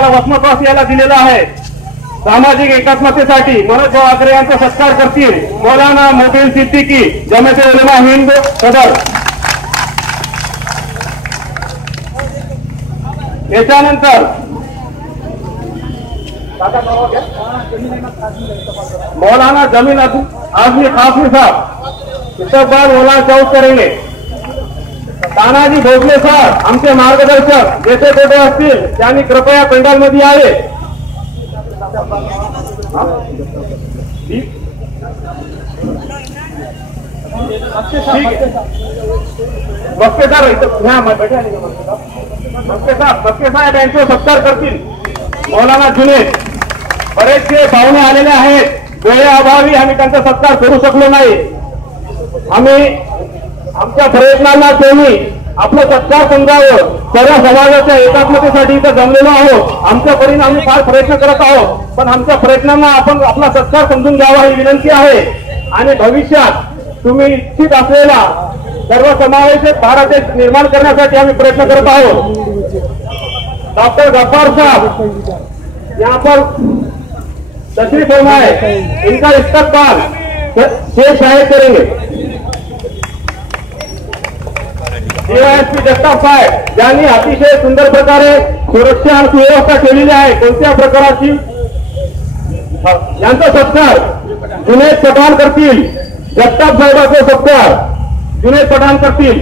आम्हाला वसमतवास याला दिलेला आहे। सामाजिक एकात्मतेसाठी मनोज भाऊ आकरे यांचा सत्कार करतील मौलाना मोहसिन सिद्दीकी, जमात उलेमा हिंद सदर। याच्यानंतर मौलाना जमीन आजमी काफी साहब इस्तकबाल मौलाना चौक करेंगे। तानाजी भोसले साहब आमचे मार्गदर्शक जेथे कुठे असतील त्यांनी कृपया पेंडॉल मध्ये यावे। बक्के साहेब यांचे सत्कार करतील मौलाना जुनेद। बरेचसे पाहुणे आलेले आहेत, वेळेअभावी आम्ही त्यांचा सत्कार करू शकलो नाही। आम्ही आमच्या प्रयत्नांना त्यांनी आपलं सत्कार समजावं, सर्व समाजाच्या एकात्मतेसाठी इथं जमलेलो आहोत। आमच्या परीने आम्ही फार प्रयत्न करत आहोत, पण आमच्या प्रयत्नांना आपण आपला सत्कार समजून घ्यावा ही विनंती आहे। आणि भविष्यात तुम्ही इच्छित असलेला सर्व समावेशक भारत देश निर्माण करण्यासाठी आम्ही प्रयत्न करत आहोत। डॉक्टर गफ्फार साहब यहाँ पर तशरीफ फरमा है, इनका इस्तकबाल शेख शाहिद करेंगे। डीवायएसपी जगताप साहेब यांनी अतिशय सुंदर प्रकारे सुरक्षा आणि सुव्यवस्था केलेली आहे। कोणत्या प्रकारची यांचा सत्कार जुनेद पठाण करतील। जगताप साहेबांचा सत्कार जुनेद पठाण करतील।